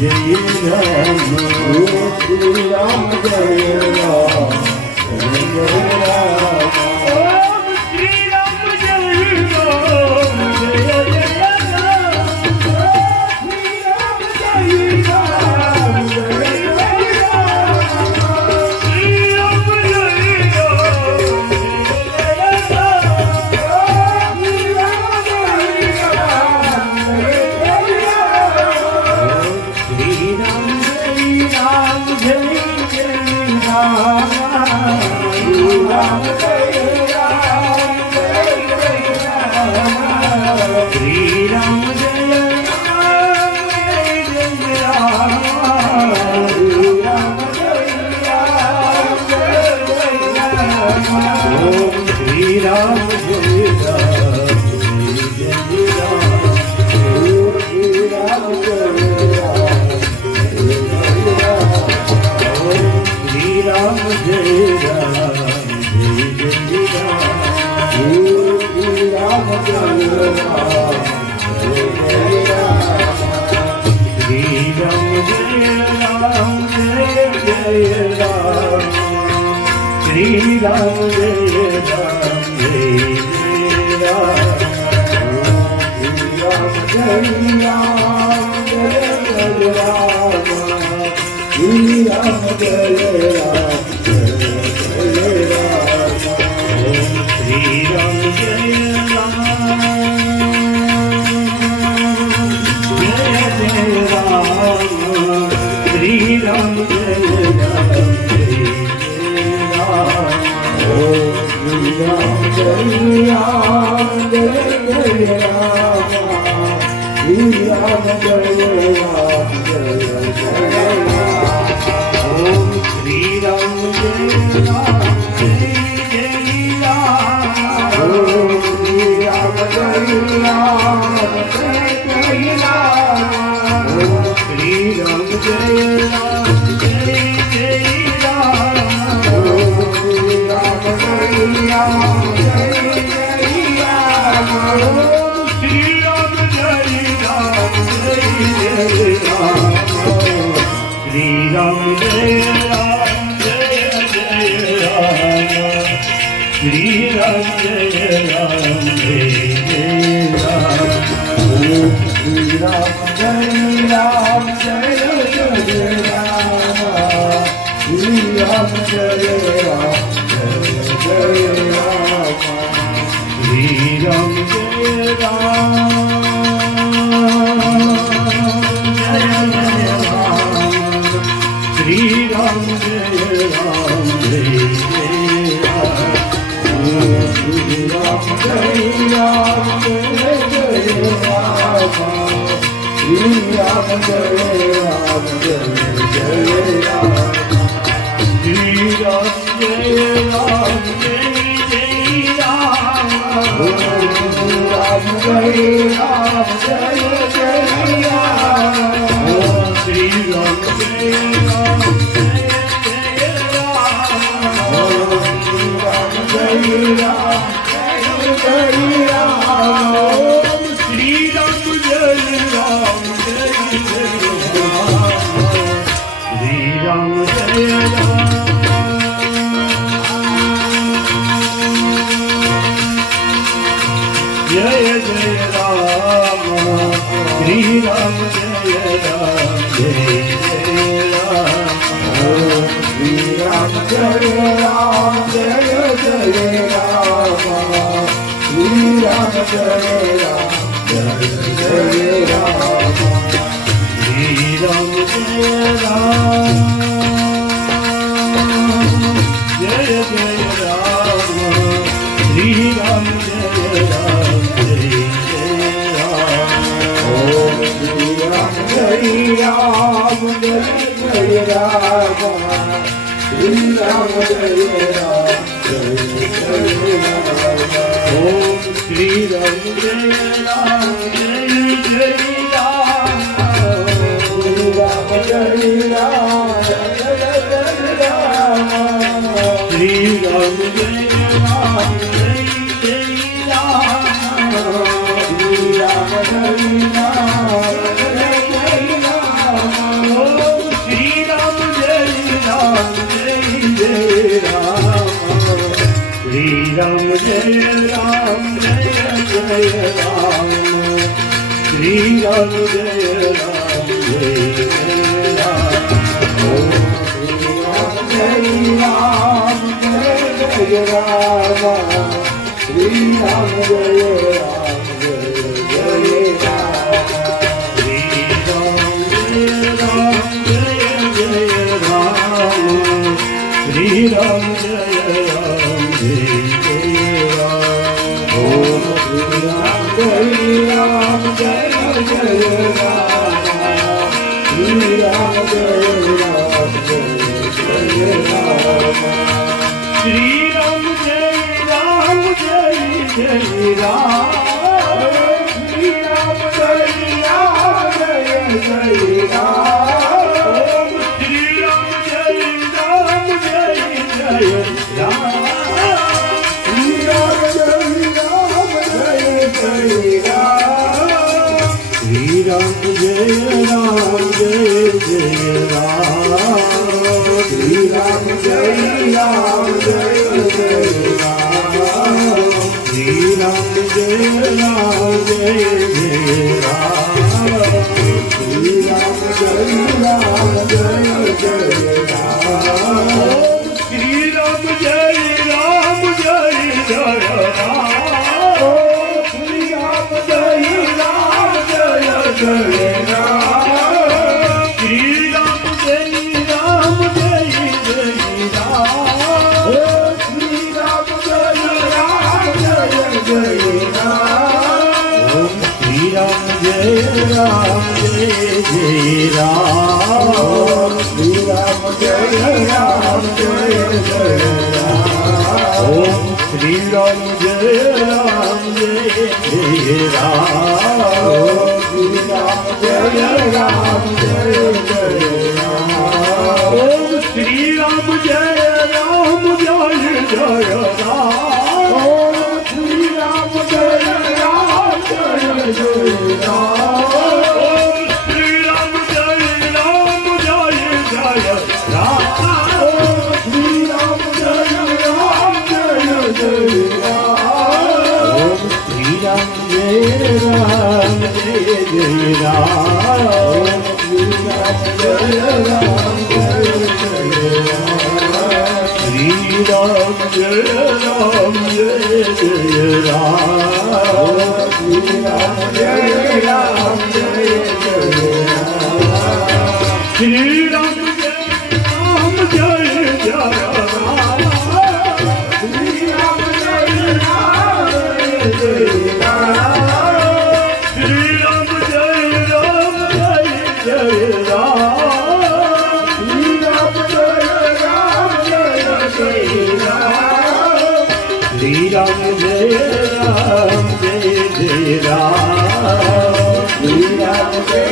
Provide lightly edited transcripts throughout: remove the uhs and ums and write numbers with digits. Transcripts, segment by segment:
Jai Ram, Oh Ram જય રામ જય જય રામ શ્રી રામ જય રામ જય જય રામ શ્રી રામ જય રામ જય જય રામ શ્રી રામ જય રામ જય જય રામ શ્રી રામ જય રામ જય જય રામ શ્રી રામ જય રામ જય જય રામ ઓમ શ્રી રામ જય રામ જય જય રામ શ્રી રામ જય રામ જય જય રામ શ્રી રામ જય રામ જય જય રામ શ્રી રામ જય રામ જય જય રામ શ્રી રામ જય રામ જય જય રામ શ્રી રામ જય રામ જય જય રામ શ્રી રામ જય રામ જય જય રામ શ્રી રામ જય રામ જય જય રામ શ્રી રામ જય રામ જય જય રામ શ્રી રામ જય રામ જય જય રામ શ્રી રામ જય રામ જય જય રામ શ્રી રામ જય રામ જય જય રામ શ્રી રામ જય રામ જય જય રામ શ્રી રામ જય રામ જય જય રામ શ્રી રામ જય રામ જય જય રામ શ્રી રામ જય રામ જય જય રામ ઓમ શ્રી રામ જય રામ જય જય રામ શ્રી રામ જય રામ જય જય રામ ઓમ શ્રી રામ જય રામ જય જય રામ ઓમ શ્રી રામ જય રામ જય જય રામ ઓમ શ્રી રામ જય રામ જય જય રામ ઓમ શ્રી રામ જય રામ જય જય રામ ઓમ શ્રી રામ જય રામ જય જય રામ ઓમ શ્રી રામ જય રામ જય જય રામ શ્રી રામ જય રામ જય જય રામ શ્રી રામ જય રામ જય જય રામ શ્રી રામ જય રામ જય જય રામ શ્રી રામ જય રામ જય જય રામ શ્રી રામ જય રામ જય જય રામ શ્રી રામ જય રામ જય જય રામ શ્રી રામ જય રામ જય જય રામ શ્રી રામ જય રામ જય જય રામ ઓમ શ્રી રામ જય રામ જય જય રામ શ્રી રામ જય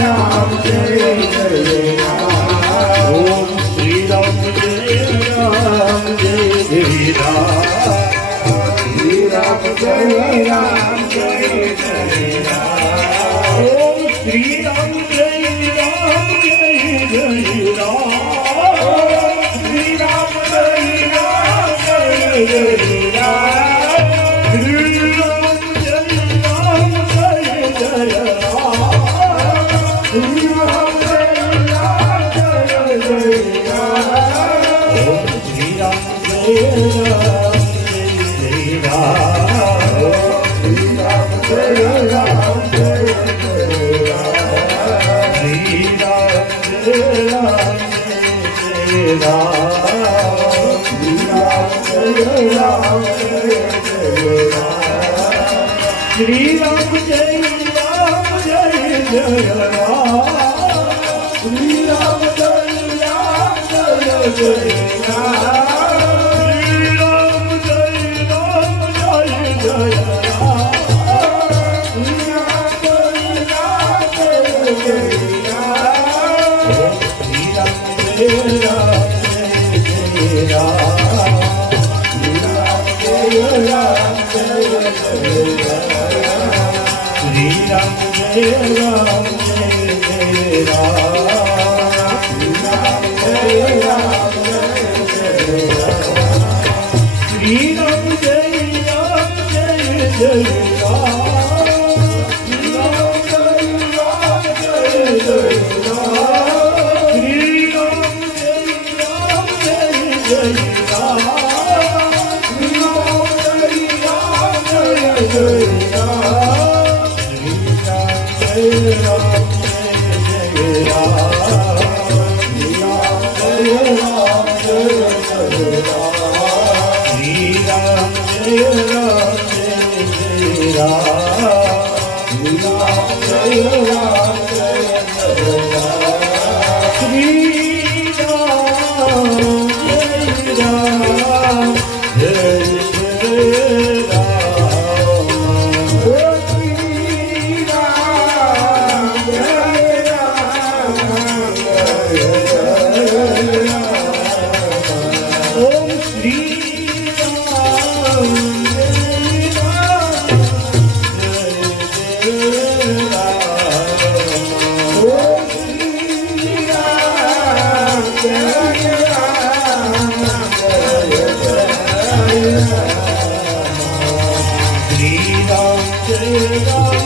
રામ જય જય રામ ઓમ શ્રી રામ જય રામ જય જય રામ શ્રી રામ જય રામ જય જય રામ શ્રી રામ જય રામ જય જય રામ શ્રી રામ જય રામ જય જય રામ ઓમ શ્રી રામ જય રામ જય જય રામ ઓમ શ્રી રામ જય રામ જય જય રામ શ્રી રામ જય રામ જય જય રામ શ્રી રામ જય રામ જય જય રામ શ્રી રામ જય રામ જય જય રામ શ્રી રામ જય રામ જય જય રામ શ્રી રામ જય રામ જય જય રામ શ્રી રામ જય રામ જય જય રામ શ્રી રામ જય રામ જય જય રામ શ્રી રામ જય રામ જય જય રામ શ્રી રામ જય રામ જય જય રામ શ્રી રામ જય રામ જય જય રામ શ્રી રામ જય Jai Ram, Jai Ram.